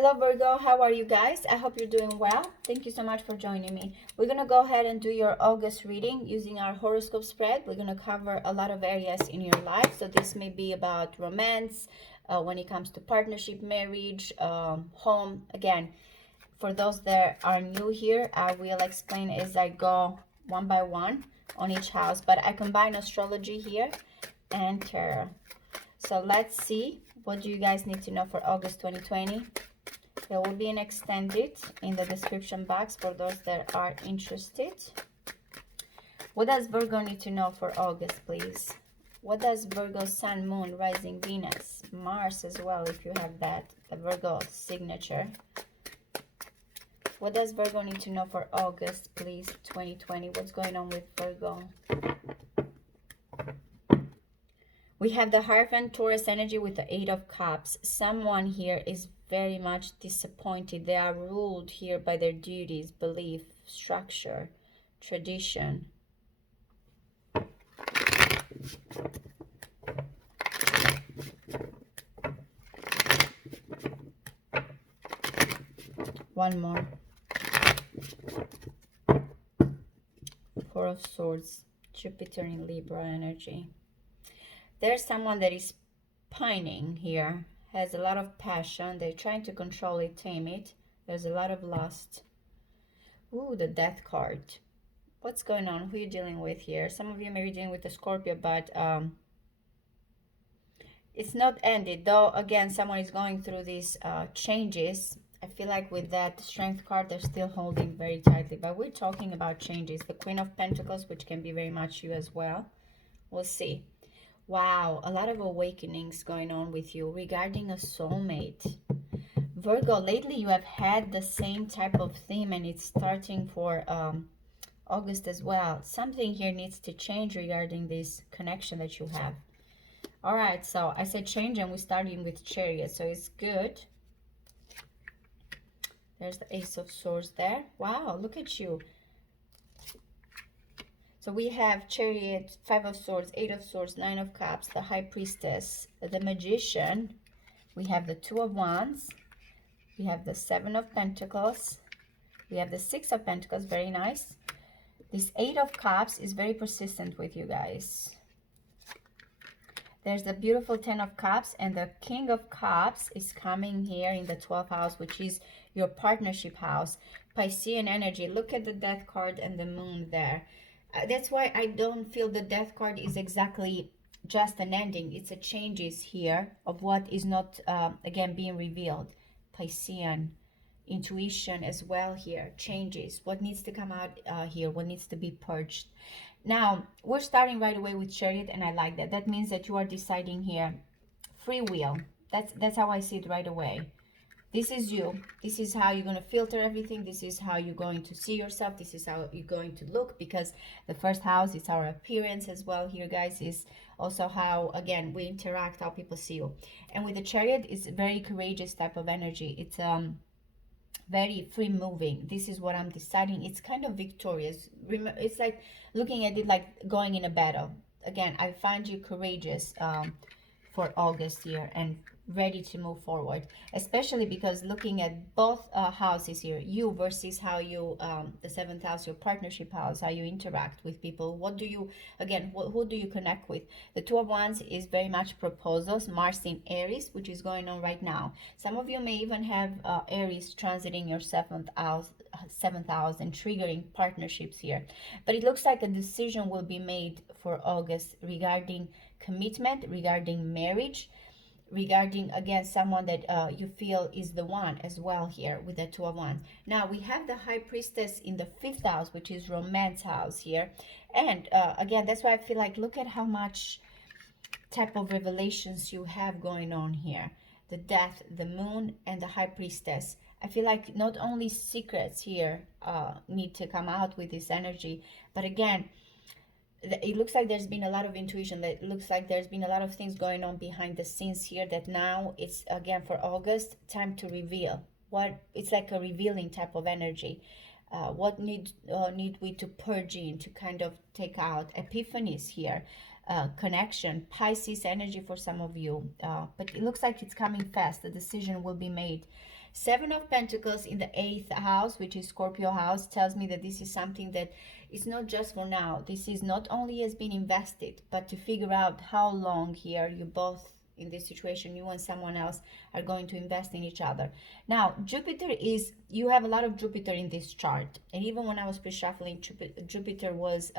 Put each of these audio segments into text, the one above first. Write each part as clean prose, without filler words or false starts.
Hello Virgo, how are you guys? I hope you're doing well. Thank you so much for joining me. We're going to go ahead and do your August reading using our horoscope spread. We're going to cover a lot of areas in your life. So this may be about romance, when it comes to partnership, marriage, home. Again, for those that are new here, I will explain as I go one by one on each house. But I combine astrology here and tarot. So let's see, what do you guys need to know for August 2020? There will be an extended in the description box for those that are interested. What does Virgo need to know for August, please? What does Virgo Sun, Moon, Rising, Venus, Mars as well, if you have that, the Virgo signature. What does Virgo need to know for August, please, 2020? What's going on with Virgo? We have the Hierophant Taurus energy with the Eight of Cups. Someone here is very much disappointed. They are ruled here by their duties, belief, structure, tradition. One more. Four of Swords, Jupiter in Libra energy. There's someone that is pining here, has a lot of passion. They're trying to control it, tame it. There's a lot of lust. Ooh, the Death card. What's going on? Who are you dealing with here? Some of you may be dealing with a Scorpio, but it's not ended. Though, again, someone is going through these changes. I feel like with that Strength card, they're still holding very tightly. But we're talking about changes. The Queen of Pentacles, which can be very much you as well. We'll see. Wow, a lot of awakenings going on with you regarding a soulmate. Virgo, lately you have had the same type of theme, and it's starting for August as well. Something here needs to change regarding this connection that you have. All right, so I said change, and we're starting with Chariot, so it's good. There's the Ace of Swords there. Wow, look at you. So we have Chariot, Five of Swords, Eight of Swords, Nine of Cups, the High Priestess, the Magician. We have the Two of Wands. We have the Seven of Pentacles. We have the Six of Pentacles, very nice. This Eight of Cups is very persistent with you guys. There's the beautiful Ten of Cups, and the King of Cups is coming here in the 12th house, which is your partnership house. Piscean energy. Look at the Death card and the Moon there. That's why I don't feel the Death card is exactly just an ending. It's a changes here of what is not, again, being revealed. Piscean, intuition as well here. Changes. What needs to come out here? What needs to be purged? Now, we're starting right away with Chariot, and I like that. That means that you are deciding here. Free will. That's how I see it right away. This is you. This is how you're going to filter everything. This is how you're going to see yourself. This is how you're going to look, because the first house is our appearance as well here, guys. Is also how, again, we interact, how people see you. And with the Chariot, it's a very courageous type of energy. It's very free moving. This is what I'm deciding. It's kind of victorious. It's like looking at it like going in a battle. Again, I find you courageous for August here and ready to move forward, especially because looking at both houses here, you versus how you the 7th house, your partnership house, how you interact with people. What do you, again, who do you connect with? The Two of Wands is very much proposals. Mars in Aries, which is going on right now. Some of you may even have Aries transiting your 7th house and triggering partnerships here. But it looks like a decision will be made for August regarding commitment, regarding marriage, regarding, again, someone that you feel is the one as well here with the Two of Wands. Now we have the High Priestess in the 5th house, which is romance house here. And again, that's why I feel like, look at how much type of revelations you have going on here. The Death, the Moon, and the High Priestess. I feel like not only secrets here need to come out with this energy, but again, it looks like there's been a lot of intuition. That looks like there's been a lot of things going on behind the scenes here, that now it's, again, for August, time to reveal. What it's like a revealing type of energy. What need we to purge in, to kind of take out epiphanies here. connection, Pisces energy for some of you, but it looks like it's coming fast. The decision will be made. Seven of Pentacles in the 8th house, which is Scorpio house, tells me that this is something that is not just for now. This is not only has been invested, but to figure out how long here you both, in this situation, you and someone else are going to invest in each other. Now, Jupiter is, you have a lot of Jupiter in this chart. And even when I was pre-shuffling, Jupiter was,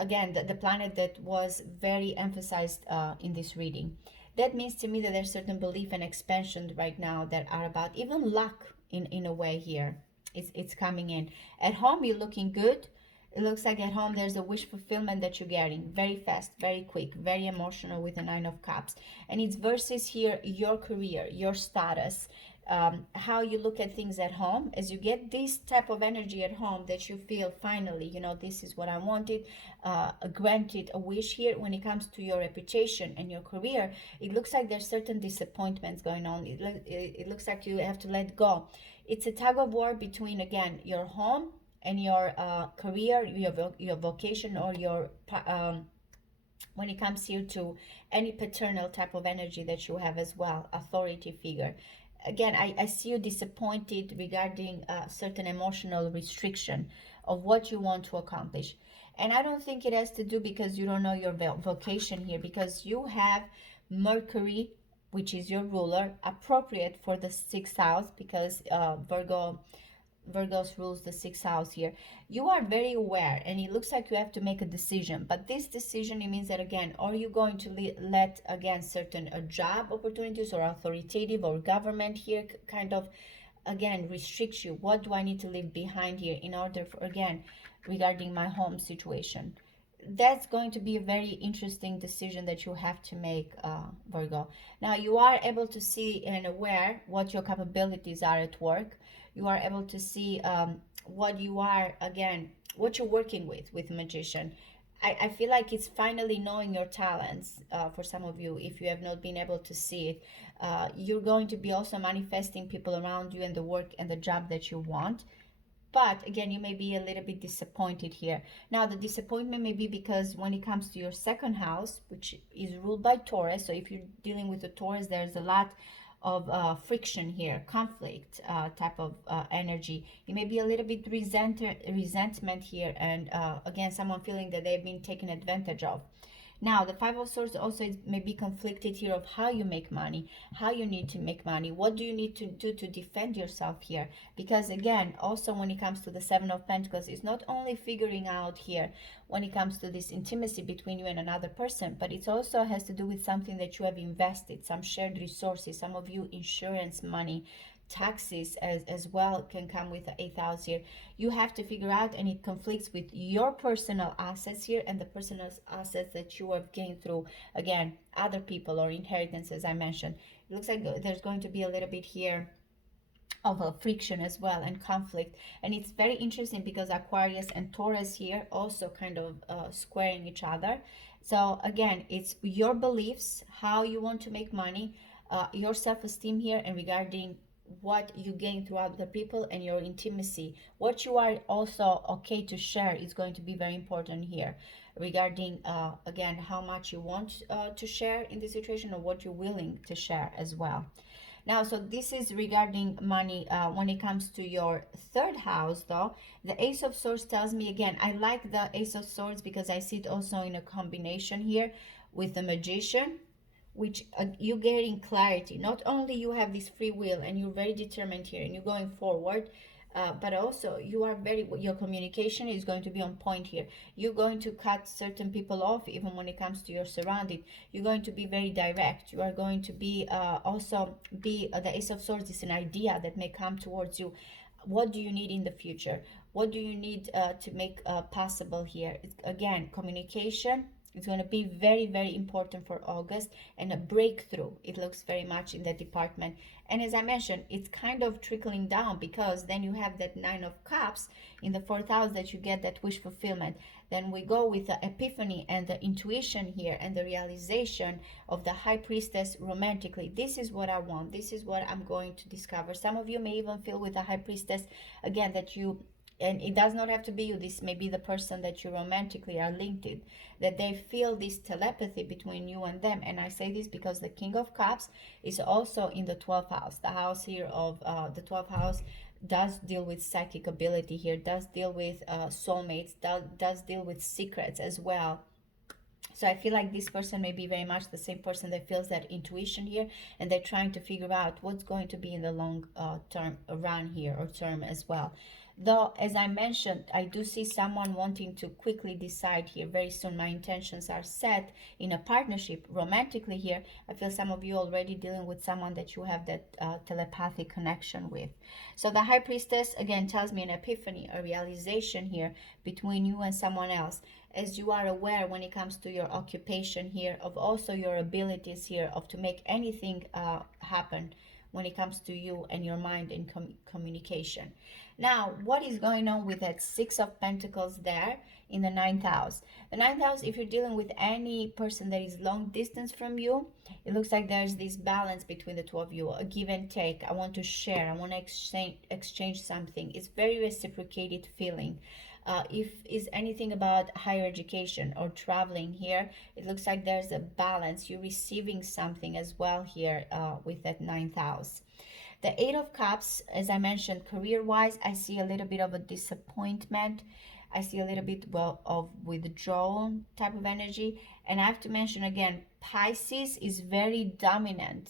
again, the planet that was very emphasized in this reading. That means to me that there's certain belief and expansion right now that are about even luck in a way here. It's coming in. At home, you're looking good. It looks like at home there's a wish fulfillment that you're getting very fast, very quick, very emotional with the Nine of Cups. And it's versus here your career, your status, how you look at things at home. As you get this type of energy at home that you feel finally, you know, this is what I wanted, granted a wish here. When it comes to your reputation and your career, it looks like there's certain disappointments going on. It looks like you have to let go. It's a tug of war between, again, your home and your career, your vocation, or your when it comes here to any paternal type of energy that you have as well, authority figure. Again, I see you disappointed regarding certain emotional restriction of what you want to accomplish. And I don't think it has to do because you don't know your vocation here, because you have Mercury, which is your ruler, appropriate for the 6th house, because Virgos rules the 6th house here. You are very aware, and it looks like you have to make a decision. But this decision, it means that, again, are you going to let, again, certain job opportunities or authoritative or government here kind of, again, restrict you? What do I need to leave behind here in order for, again, regarding my home situation? That's going to be a very interesting decision that you have to make, Virgo. Now, you are able to see and aware what your capabilities are at work. You are able to see what you are, again, what you're working with Magician. I feel like it's finally knowing your talents for some of you. If you have not been able to see it, you're going to be also manifesting people around you and the work and the job that you want. But again, you may be a little bit disappointed here. Now, the disappointment may be because when it comes to your 2nd house, which is ruled by Taurus, so if you're dealing with a Taurus, there's a lot of friction here, conflict type of energy. You may be a little bit resentment here, and again, someone feeling that they've been taken advantage of. Now, the Five of Swords also may be conflicted here of how you make money, how you need to make money, what do you need to do to defend yourself here? Because again, also when it comes to the Seven of Pentacles, it's not only figuring out here when it comes to this intimacy between you and another person, but it also has to do with something that you have invested, some shared resources, some of you insurance money, taxes as well can come with the 8th house here. You have to figure out, and it conflicts with your personal assets here and the personal assets that you have gained through, again, other people or inheritance, as I mentioned. It looks like there's going to be a little bit here of a friction as well and conflict. And it's very interesting because Aquarius and Taurus here also kind of squaring each other. So again, it's your beliefs, how you want to make money, your self-esteem here, and regarding what you gain through other people and your intimacy. What you are also okay to share is going to be very important here regarding, again, how much you want to share in this situation or what you're willing to share as well. Now, so this is regarding money. When it comes to your 3rd house, though, the Ace of Swords tells me, again, I like the Ace of Swords because I see it also in a combination here with the Magician, which you're getting clarity. Not only you have this free will and you're very determined here and you're going forward, but also you are your communication is going to be on point here. You're going to cut certain people off even when it comes to your surrounding. You're going to be very direct. You are going to be the Ace of Swords is an idea that may come towards you. What do you need in the future? What do you need to make possible here? Again, communication. It's going to be very, very important for August, and a breakthrough. It looks very much in that department. And as I mentioned, it's kind of trickling down because then you have that 9 of Cups in the 4th house that you get that wish fulfillment. Then we go with the epiphany and the intuition here and the realization of the High Priestess romantically. This is what I want. This is what I'm going to discover. Some of you may even feel with the High Priestess, again, that you And it does not have to be you. This may be the person that you romantically are linked to, that they feel this telepathy between you and them. And I say this because the King of Cups is also in the 12th house. The house here of the 12th house does deal with psychic ability here, does deal with soulmates, does deal with secrets as well. So I feel like this person may be very much the same person that feels that intuition here, and they're trying to figure out what's going to be in the long term run here, or term as well. Though, as I mentioned, I do see someone wanting to quickly decide here very soon. My intentions are set in a partnership romantically here. I feel some of you already dealing with someone that you have that telepathic connection with. So the High Priestess again tells me an epiphany, a realization here between you and someone else, as you are aware when it comes to your occupation here, of also your abilities here of to make anything happen when it comes to you and your mind and communication. Now, what is going on with that Six of Pentacles there in the ninth house? The ninth house, if you're dealing with any person that is long distance from you, it looks like there's this balance between the two of you, a give and take. I want to share, I want to exchange something. It's very reciprocated feeling. If is anything about higher education or traveling here, it looks like there's a balance. You're receiving something as well here with that ninth house. The Eight of Cups, as I mentioned, career-wise, I see a little bit of a disappointment. I see a little bit, well, of withdrawal type of energy. And I have to mention again, Pisces is very dominant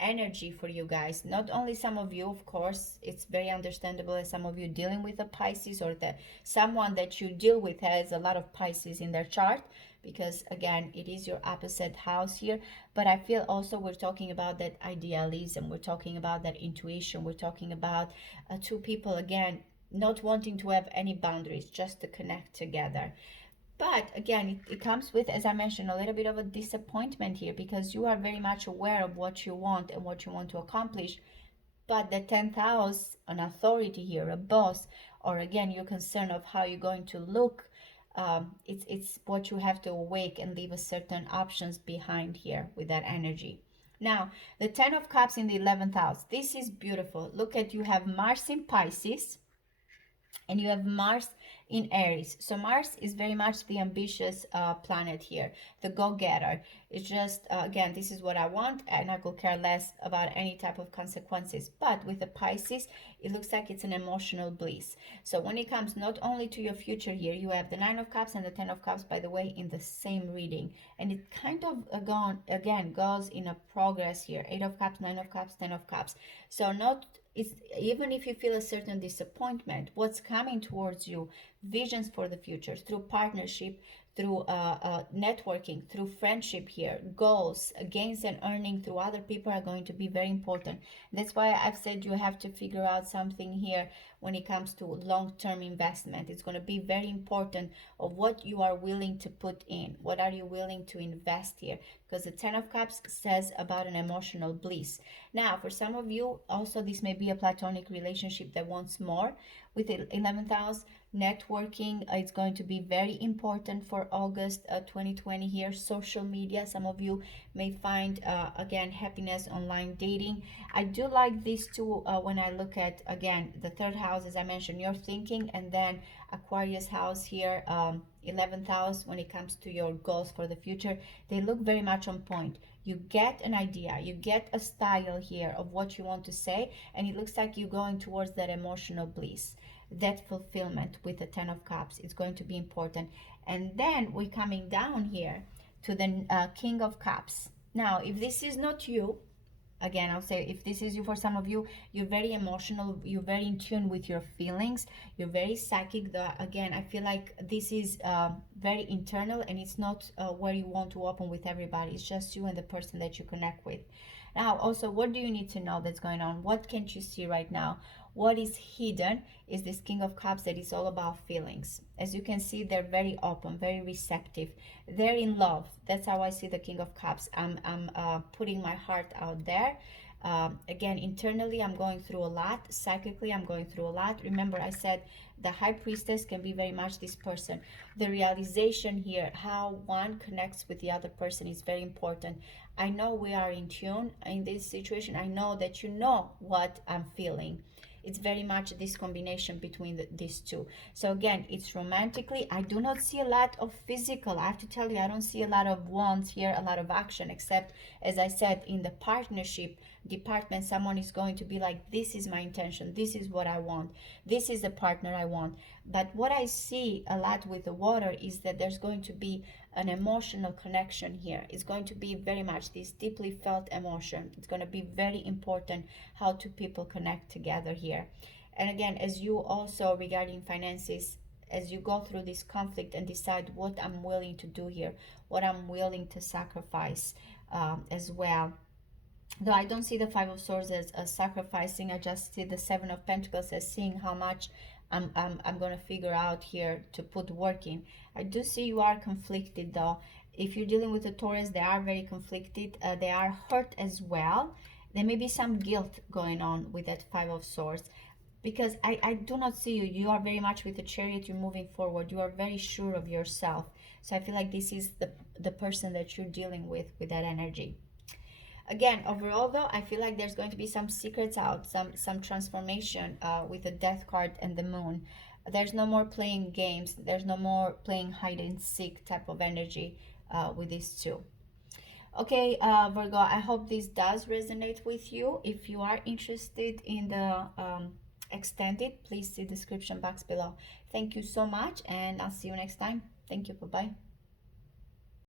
energy for you guys. Not only some of you, of course, it's very understandable as some of you dealing with a Pisces, or that someone that you deal with has a lot of Pisces in their chart, because again, it is your opposite house here. But I feel also we're talking about that idealism, we're talking about that intuition, we're talking about two people again not wanting to have any boundaries, just to connect together. But again, it comes with, as I mentioned, a little bit of a disappointment here, because you are very much aware of what you want and what you want to accomplish. But the 10th house, an authority here, a boss, or again, you're concerned of how you're going to look. It's what you have to awake and leave a certain options behind here with that energy. Now, the 10 of Cups in the 11th house. This is beautiful. Look at, you have Mars in Pisces, and you have Mars in Aries. So Mars is very much the ambitious planet here, the go-getter. It's just, again, this is what I want, and I could care less about any type of consequences. But with the Pisces, it looks like it's an emotional bliss. So when it comes not only to your future here, you have the Nine of Cups and the Ten of Cups, by the way, in the same reading. And it kind of, again, goes in a progress here. Eight of Cups, Nine of Cups, Ten of Cups. So not, it's, even if you feel a certain disappointment, what's coming towards you, visions for the future, through partnership, through networking, through friendship here, goals, gains and earning through other people are going to be very important. That's why I've said you have to figure out something here when it comes to long-term investment. It's going to be very important of what you are willing to put in. What are you willing to invest here? Because the Ten of Cups says about an emotional bliss. Now, for some of you, also this may be a platonic relationship that wants more. With the 11th house, networking is going to be very important for August 2020 here. Social media, some of you may find again happiness online dating. I do like these two when I look at, again, the third house, as I mentioned, your thinking, and then Aquarius house here, 11th house, when it comes to your goals for the future. They look very much on point. You get an idea, you get a style here of what you want to say, and it looks like you're going towards that emotional bliss, that fulfillment with the Ten of Cups. It's going to be important. And then we're coming down here to the King of Cups. Now, if this is not you, again, I'll say, if this is you, for some of you, you're very emotional, you're very in tune with your feelings, you're very psychic. Again, I feel like this is very internal, and it's not where you want to open with everybody. It's just you and the person that you connect with. Now, also, what do you need to know that's going on? What can't you see right now? What is hidden is this King of Cups that is all about feelings. As you can see, they're very open, very receptive. They're in love. That's how I see the King of Cups. I'm putting my heart out there. Again, internally, I'm going through a lot. Psychically, I'm going through a lot. Remember, I said the High Priestess can be very much this person. The realization here, how one connects with the other person, is very important. I know we are in tune in this situation. I know that you know what I'm feeling. It's very much this combination between these two. So again, it's romantically. I do not see a lot of physical. I have to tell you, I don't see a lot of wants here, a lot of action, except, as I said, in the partnership department, someone is going to be like, this is my intention, this is what I want, this is the partner I want. But what I see a lot with the water is that there's going to be an emotional connection here. It's going to be very much this deeply felt emotion. It's going to be very important how two people connect together here. And again, as you also regarding finances, as you go through this conflict and decide what I'm willing to do here, what I'm willing to sacrifice as well. Though I don't see the Five of Swords as sacrificing, I just see the Seven of Pentacles as seeing how much I'm going to figure out here to put work in. I do see you are conflicted though. If you're dealing with a Taurus, they are very conflicted. They are hurt as well. There may be some guilt going on with that Five of Swords, because I do not see you. You are very much with the Chariot. You're moving forward. You are very sure of yourself. So I feel like this is the person that you're dealing with that energy. Again, overall though, I feel like there's going to be some secrets out, some transformation with the Death card and the Moon. There's no more playing games. There's no more playing hide and seek type of energy with these two. Okay, Virgo, I hope this does resonate with you. If you are interested in the extended, please see the description box below. Thank you so much, and I'll see you next time. Thank you. Bye-bye.